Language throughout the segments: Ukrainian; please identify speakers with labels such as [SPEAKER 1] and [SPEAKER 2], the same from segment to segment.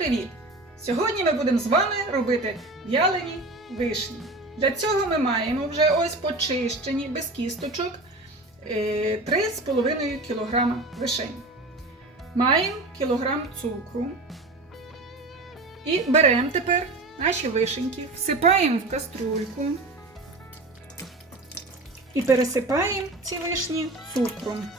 [SPEAKER 1] привіт! Сьогодні ми будемо з вами робити в'ялені вишні. Для цього ми маємо вже ось почищені без кісточок е, 3,5 кг вишень. Маємо кілограм цукру. І беремо тепер наші вишеньки, всипаємо в каструльку і пересипаємо ці вишні цукром.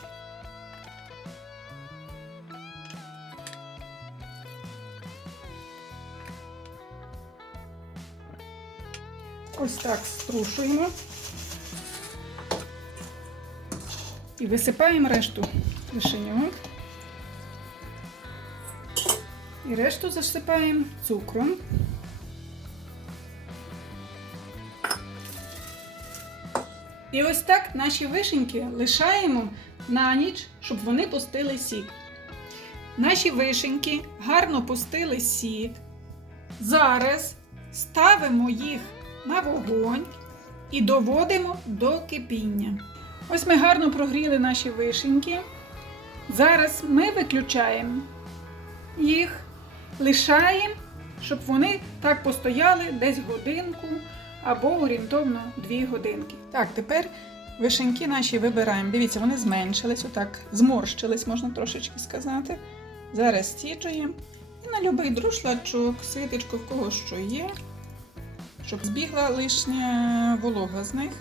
[SPEAKER 1] Ось так струшуємо. І висипаємо решту вишеньок. І решту засипаємо цукром. І ось так наші вишеньки лишаємо на ніч, щоб вони пустили сік. Наші вишеньки гарно пустили сік. Зараз ставимо їх на вогонь і доводимо до кипіння. Ось ми гарно прогріли наші вишеньки. Зараз ми виключаємо їх, лишаємо, щоб вони так постояли десь годинку або орієнтовно 2 годинки. Так, тепер вишеньки наші вибираємо. Дивіться, вони зменшились, отак зморщились, можна трошечки сказати. Зараз стіджуємо. І на будь-який друшлачок, ситечко, в кого що є, щоб збігла лишня волога з них.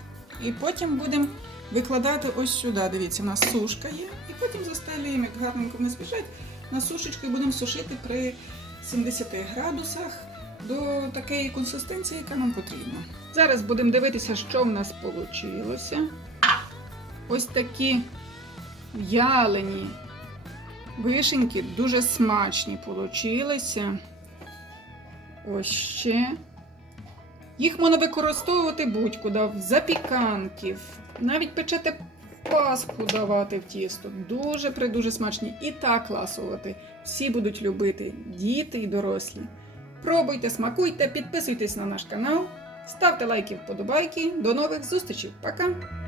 [SPEAKER 1] І потім будемо викладати ось сюди. Дивіться, у нас сушка є. І потім застелюємо, як гарненько вони збіжать, на сушечку і будемо сушити при 70 градусах до такої консистенції, яка нам потрібна. Зараз будемо дивитися, що в нас вийшло. Ось такі в'ялені вишеньки дуже смачні получилися. Ось ще. Їх можна використовувати будь-куди, в запіканки, навіть печете паску давати в тісто. Дуже придуже смачні. І так ласувати. Всі будуть любити, діти і дорослі. Пробуйте, смакуйте, підписуйтесь на наш канал, ставте лайки, вподобайки. До нових зустрічей. Пока!